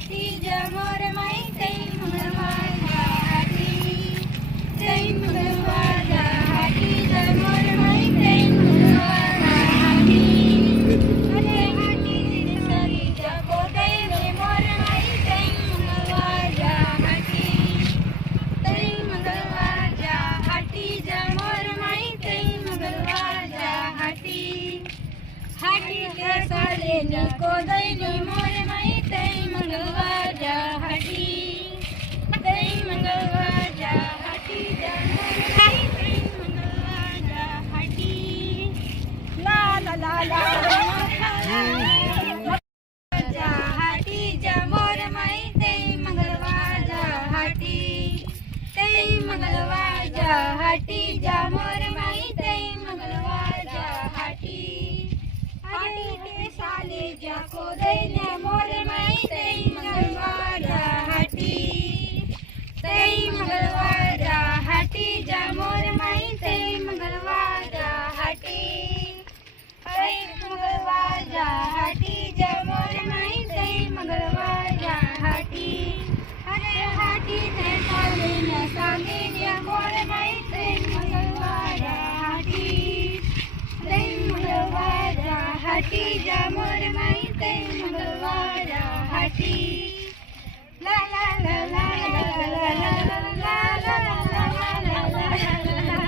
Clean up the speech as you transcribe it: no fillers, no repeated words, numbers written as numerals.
हाटी जमोर माई तै मंगळवारच्या हाटी तै मंगळवारच्या हाटी जमोर माई तै मंगळवारच्या हाटी अरे हाटी सरीच्या कोदैले मोर माई तै मंगळवारच्या हाटी तै मंगळवारच्या हाटी जमोर माई तै मंगळवारच्या हाटी हाटी सालेनी कोदैली मोर माई तै मंगळवारच्या हाटी तै मंगळवारच्या हाटी जमोर माई तै मंगळवारच्या हाटी ला ला ला ला मंगळवारच्या हाटी जमोर माई तै मंगळवारच्या हाटी तै मंगळवारच्या हाटी जमोर माई तै मंगळवारच्या हाटी हाटी ते सालेच्या कोदैल्या मोर माई तै मंगळवारच्या हाटी तै मंगळवारच्या हाटी जमोर माई तै मंगळवारच्या हाटी तै मंगळवारच्या हाटी जमोर माई तै मंगळवारच्या हाटी अरे हाटी ते सालेल्या सालेल्या मोर माई तै मंगळवारच्या हाटी तै मंगळवारच्या हाटी जमोर माई तै मंगळवारच्या हाटी ला ला ला ला ला ला ला ला ला ला ला ला ला ला